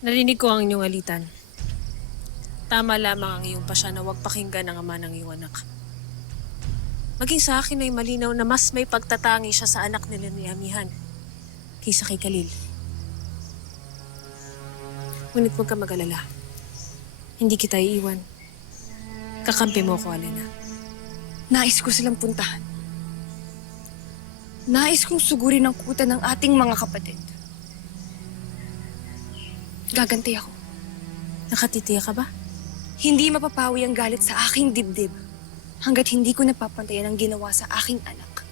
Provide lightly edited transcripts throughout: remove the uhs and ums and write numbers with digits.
Narinig ko ang inyong alitan. Tama lamang ang iyong pasya na huwag pakinggan ang ama ng iyong anak. Maging sa akin ay malinaw na mas may pagtatangi siya sa anak nila ni Amihan kaysa kay Khalil. Ngunit huwag ka mag-alala. Hindi kita iiwan. Kakampi mo ko, Alena. Nais ko silang puntahan. Nais kong sugurin ang kuta ng ating mga kapatid. Gaganti ako. Nakatitiya ka ba? Hindi mapapawi ang galit sa aking dibdib hanggat hindi ko napapantayan ang ginawa sa aking anak.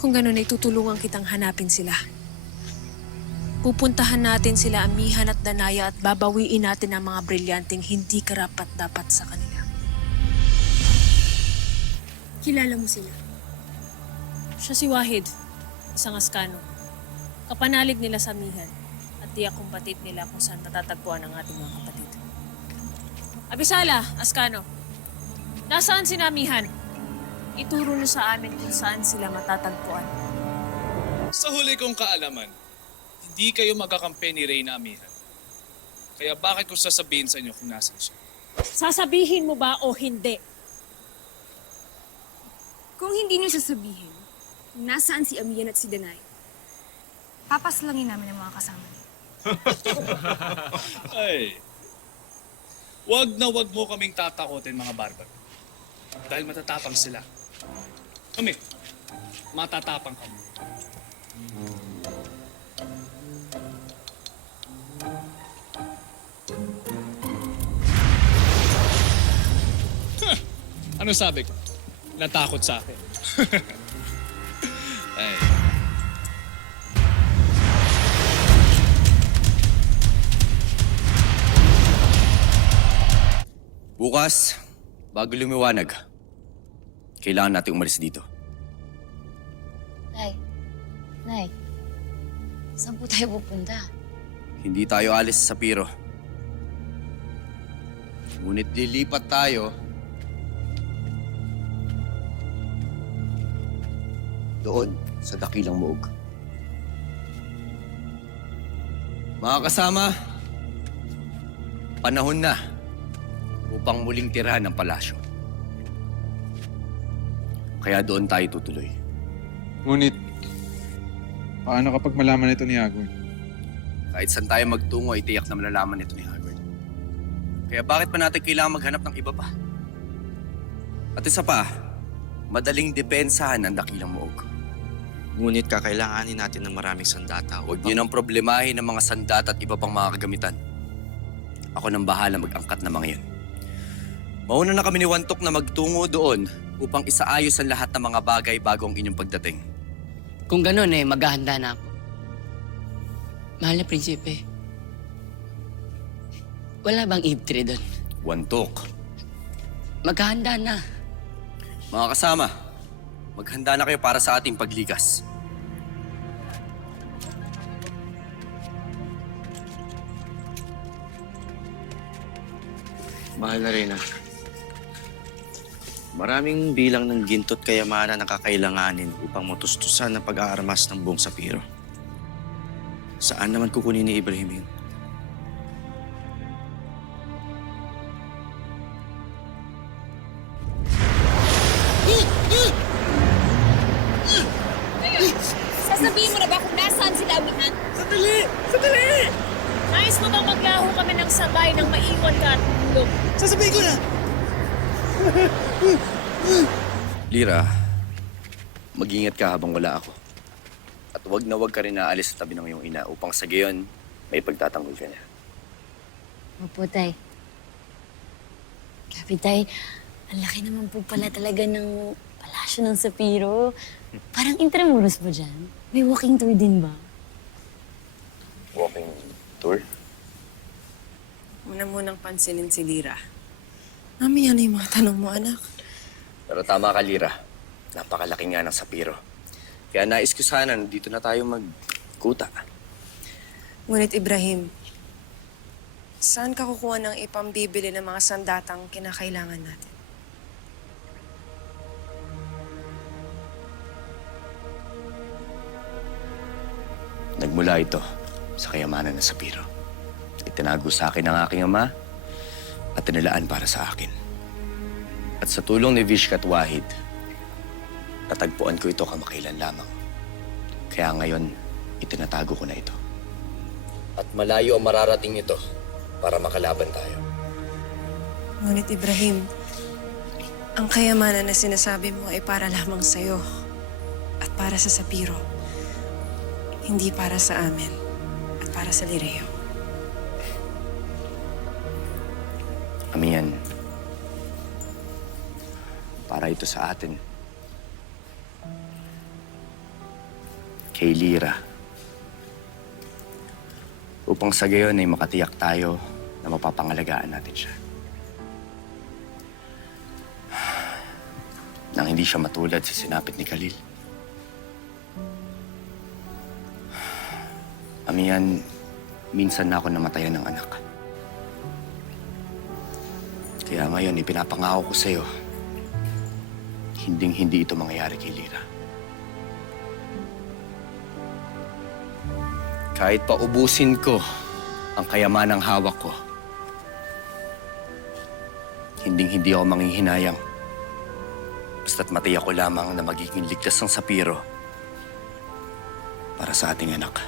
Kung gano'n ay tutulungan kitang hanapin sila. Pupuntahan natin sila Amihan at Danaya at babawiin natin ang mga brilyanteng hindi karapat-dapat sa kanila. Kilala mo sila? Siya si Wahid, isang Askano. Kapanalig nila sa Amihan at tiyak kumpatid nila kung saan natatagpuan ang ating mga kapatid. Abisala, Askano. Nasaan si Amihan? Ituro niyo sa amin kung saan sila matatagpuan. Sa huli kong kaalaman, hindi kayo magkakampi ni Reyna Amihan. Kaya bakit ko sasabihin sa inyo kung nasan siya? Sasabihin mo ba o hindi? Kung hindi niyo sasabihin, nasaan si Amihan at si Danay, papaslangin namin ang mga kasama niyo. Ay, wag na wag mo kaming tatakotin mga barbar. Dahil matatapang sila. Kami, matatapang kami. Ano sabi ko? Natakot sa akin. Ay. Bukas, bago lumiwanag, kailangan natin umalis dito. Nay, saan po tayo pupunta? Hindi tayo alis sa Piro. Ngunit lilipat tayo doon sa Dakilang Muog. Mga kasama, panahon na upang muling tirahan ng palasyo. Kaya doon tayo tutuloy. Ngunit, paano kapag malaman ito ni Hagrid? Kahit saan tayo magtungo ay tiyak na malalaman ito ni Hagrid. Kaya bakit pa natin kailangan maghanap ng iba pa? At isa pa, madaling depensahan ang Dakilang Muog. Ngunit kakailanganin natin ng maraming sandata. Huwag niyo nang problemahin ang mga sandata at iba pang mga kagamitan. Ako nang bahala mag-angkat ng mga yan. Mauna na kami ni Wantok na magtungo doon upang isaayos ang lahat ng mga bagay bago ang inyong pagdating. Kung ganun maghahanda na ako. Mahal na prinsipe, wala bang ibtre doon? Wantok. Maghahanda na. Mga kasama, maghanda na kayo para sa ating paglikas. Mahal na Reyna. Maraming bilang ng ginto't kayamanan ang kakailanganin upang matustusan ang pag-aarmas ng buong Sapiro. Saan naman kukunin ni Ibrahim yun? Sasabihin mo na ba kung nasaan sila Amihan? Nais mo bang maglaho kami ng sabay nang maiwan ka at tulog? Lira, mag-ingat ka habang wala ako. At huwag na huwag ka rin naalis sa tabi ng iyong ina upang sa gayon may pagtatanggol ka niya. Opo, tay. Grabe, tay. Ang laki naman po pala talaga ng palasyo ng Sapiro. Parang Intramuros ba dyan? May walking tour din ba? Walking tour? Munang pansinin si Lira. Mami, yan yung mga tanong mo, anak. Pero tama ka, Lira. Napakalaki nga ng Sapiro. Kaya nais ko sana dito na tayo magkuta. Ngunit Ibrahim, saan ka kukuha ng ipambibili ng mga sandatang kinakailangan natin? Nagmula ito sa kayamanan ng Sapiro. Itinago sa akin ng aking ama at tinilaan para sa akin. At sa tulong ni Vishka at Wahid, natagpuan ko ito kamakailan lamang. Kaya ngayon, itinatago ko na ito. At malayo ang mararating nito para makalaban tayo. Ngunit Ibrahim, ang kayamanan na sinasabi mo ay para lamang sa'yo at para sa Sapiro. Hindi para sa amin at para sa Lireo. Amihan, para ito sa atin. Kay Lira. Upang sa gayon ay makatiyak tayo na mapapangalagaan natin siya. Nang hindi siya matulad sa sinapit ni Khalil. Amihan, minsan na ako namatayan ng anak. Kaya ngayon, ipinapangako ko sa'yo, hinding-hindi ito mangyayari kay Lira. Kahit pa ubusin ko ang kayamanang hawak ko, hinding-hindi ako manghihinayang. Basta't matiyak ko lamang na magiging ligtas ang Sapiro para sa ating anak.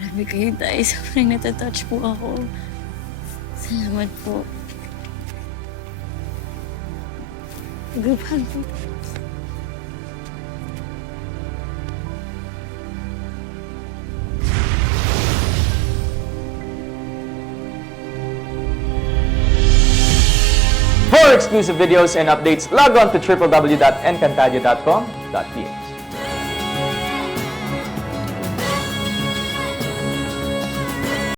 Marami kayo, Tay. Sobrang natatouch po ako. Salamat po. Tagapag po. For exclusive videos and updates, log on to www.encantadia.com.ph.